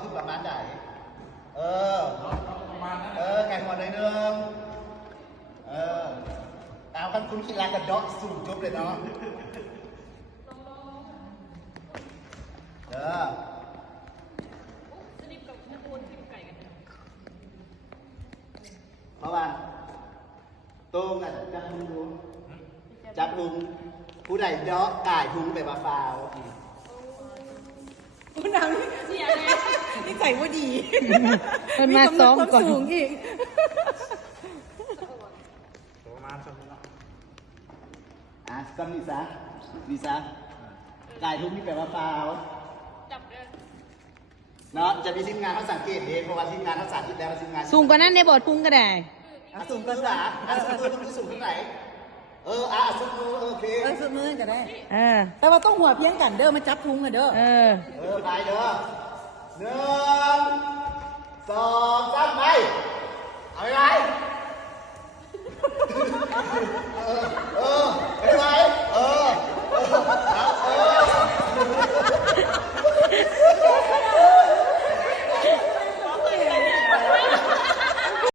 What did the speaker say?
คือประมาณไหนไก่หัวในเดิมเอาคันคุณคิดรักกับดอกสูงจบเลยเนาะสนิทกับนักบุญกินไก่กันเพราะว่าตรงกันจับพุงจับพุงผู้ใดเดาะก่ายพุงไปมาฟาวคุณนางนี่ใส่ว่าดีมันมาซ้อมก่อนสูงอีกประมาณสมมติซ้ำนี่ซะก่ายพุงนี่แปลว่าฟาวจับเลยเนาะจะมีทีมงานเขาสังเกตเองเพราะว่าทีมงานเขาสาธิตแล้วทีมงานสูงกว่านั้นในบอร์ดพุงก็ได้ สูงกว่าสาสูงต้องสูงเท่าไหร่สุดมือโอเคสุดมือก็ได้ แต่ว่าต้องหัวเพียงกันเด้อมาจับพุงกันเด้อไปเด้อ1 2